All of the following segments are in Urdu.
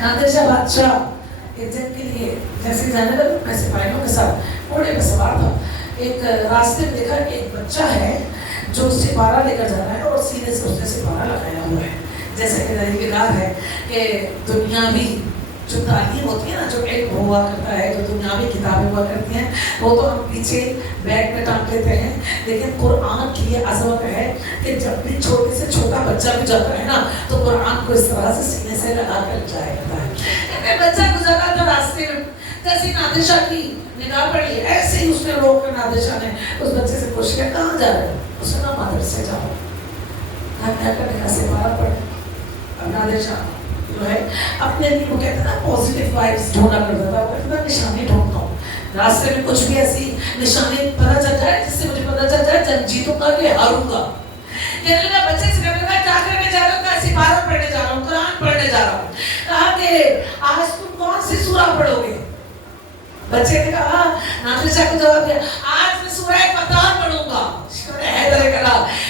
نادر شاہ بادشاہ ایک جنگ کے لیے جیسے جانے لگا اپنے سپاہیوں کے ساتھ گھوڑے پہ سوار تھا. ایک راستے میں دیکھا کہ ایک بچہ ہے جو سپارہ لے کر جا رہا ہے اور سینے سے اس نے سپارہ لگایا ہوا ہے. جیسے کہ طریقہ ہے کہ دنیاوی جو تعلیم ہوتی ہے نا, جو علم ہوا کرتا ہے, جو دنیاوی کتابیں ہوا کرتی ہیں, وہ تو ہم پیچھے بیگ میں ٹانگ لیتے ہیں. لیکن قرآن کی یہ عظمت ہے کہ جب بھی چھوٹے سے چھوٹا بچہ بھی جاتا ہے نا تو قرآن کو اس طرح سے سینے سے لگا کر جایا کرتا ہے. بچہ گزر رہا تھا راستے میں, جیسے نادر شاہ کی نگاہ پڑی, ایسے ہی اس نے روک کر نادر شاہ نے اس بچے سے پوچھ لیا کہاں جا رہے ہو. اس نے کہا مدرسے جاؤ. سے بارہ پڑھے. اب نادر شاہ جو ہے اپنے لیے وہ کہتے ہیں نا پازیٹیو وائبس ڈھونڈا کرتا تھا. وہ کہتا تھا نشانی ڈھونڈتا ہوں, راستے میں کچھ بھی ایسی نشانی پتہ چل جائے جس سے مجھے پتہ چل جائے جنگ جیتوں گا کہ ہاروں گا. کہنے لگا بچے سے کہنے لگا کیا کرنے جا رہا ہوں. کہا سپارہ پڑھنے جا رہا ہوں, قرآن پڑھنے جا رہا ہوں. کہا کہ آج تم کون سی سورہ پڑھو گے. بچے نے کہا, نادر شاہ کو جواب دیا, آج میں سورہ فتح پڑھوں گا.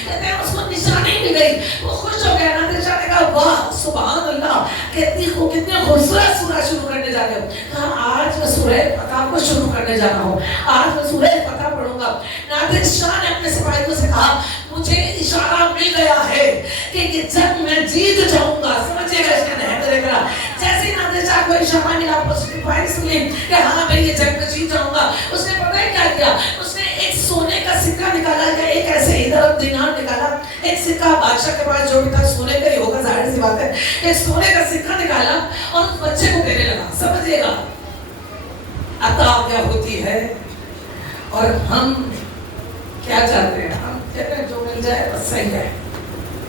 کہتے ہیں اس کو نشانی مل گئی, وہ خوش ہو گیا. نادر شاہ نے کہا واہ سبحان اللہ, کتنی خوبصورت سورہ شروع کرنے جا رہے ہو. کہا آج میں سورہ فتح کو شروع کرنے جا رہا ہوں, آج میں سورہ فتح پڑھوں گا. نادر شاہ نے اپنے سپاہیوں سے کہا مجھے اشارہ مل گیا ہے کہ یہ جنگ میں جیت جاؤں گا. سمجھے گا اس کا نہترے کرا. جیسے ہی نادر شاہ کو اشارہ ملا پوزیٹیو وائبس ملی کہ ہاں میں یہ جنگ میں جیت جاؤں گا, اس نے پتہ ہے کیا کیا. اس نے ایک سونے کا سکہ نکالا, یا ایک ایسے ادھر دینار نکالا. ایک سکہ بادشاہ کے پاس جو بھی تھا سونے کا ہی ہوگا, ظاہر سی بات ہے. ایک سونے کا سکہ نکالا اور اس بچے کو دینے لگا. سمجھے گا عطا کیا ہوتی ہے. اور ہم کیا چاہتے ہیں, ہم کہتے ہیں جو مل جائے بس صحیح ہے,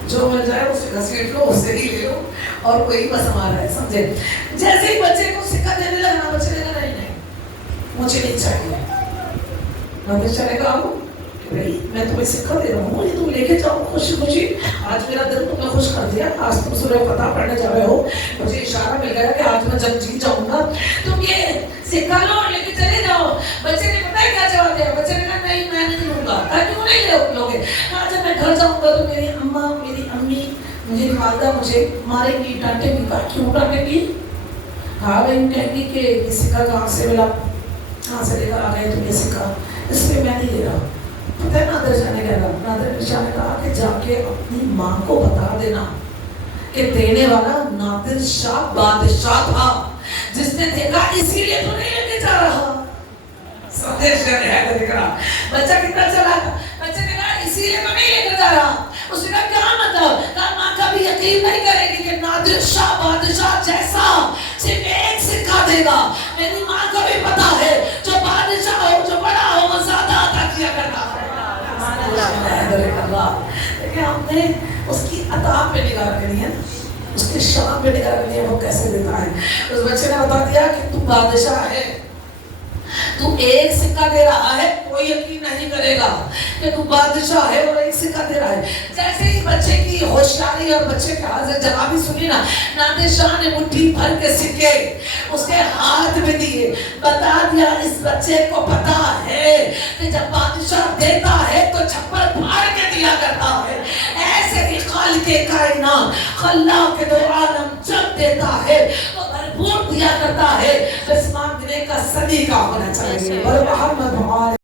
جو مل جائے اسے گھسیٹ لو, اس سے ہی لے لو اور کوئی بس ہمارا ہے. سمجھے. جیسے ہی بچے کو سکہ دینے لگا, بچے نے کہا نہیں مجھے نہیں چاہیے. نادر شاہ نے کہا کہ بھائی میں تمہیں سکہ دے رہا ہوں, یہ تم لے کے جاؤ خوشی خوشی. آج میرا دل تم نے خوش کر دیا, آج تم سورہ فتح پڑھنے جا رہے ہو, مجھے اشارہ مل گیا کہ آج میں جنگ جیت جاؤں گا, تم یہ سکہ لو اور لے کے چلے جاؤ. بچے نے پتہ ہے کیا جواب دیا. بچے نے کہا نہیں میں نہیں لوں گا. کیوں نہیں لوگے. کہا جب میں گھر جاؤں گا تو میری اماں, میری امی, میری والدہ مجھے ماریں گی, ڈانٹیں گی. کہا کیوں ڈانٹیں گی. کہا بھائی کہیں گی کہ یہ سکہ کہاں سے ملا, کہاں سے لے کر آ گئے تم یہ سکہ, اس لیے میں نہیں لے رہا. پتہ ہے نادر شاہ نے کہا, نادر شاہ نے کہا کہ جا کے اپنی ماں کو بتا دینا کہ دینے والا نادر شاہ بادشاہ تھا, جس نے دیکھا اسی لیے تو نہیں لے کے جا رہا. بچہ کتنا چلا تھا. بچے نے کہا اسی لیے تو نہیں لے کے جا رہا. اس نے کہا کیا مطلب. کہا ماں کا بھی یقین نہیں کرے گی کہ نادر شاہ بادشاہ جیسا صرف ایک سکہ دے گا. میری ماں کو بھی پتا ہے جو بادشاہ ہو, جو بڑا ہو, وہ زیادہ عطا کیا کرتا ہے. لیکن ہم نے اس کی عطا پہ نگاہ رکھنی ہے, اس کی شان پہ نگاہ رکھنی ہے, وہ کیسے دیتا ہے. اس بچے نے بتا دیا کہ تو بادشاہ ہے, تو ایک سکہ دے رہا ہے, کوئی یقین نہیں کرے گا کہ تو بادشاہ ہے اور ایک سکہ دے رہا ہے. جیسے ہی بچے کی ہوشیاری اور بچے کے حاضر جوابی سنی نا, نادر شاہ نے مٹھی بھر کے سکے اس کے ہاتھ میں دیے. بتا دیا اس بچے کو پتا ہے کہ جب بادشاہ دیتا ہے تو چھپر پھاڑ کے دیا کرتا ہے. ایسے ہی خالق کائنات, خلاق دو عالم جب دیتا ہے تو بھرپور دیا کرتا ہے. بس مانگنے کا سلیقہ ہونا چاہیے.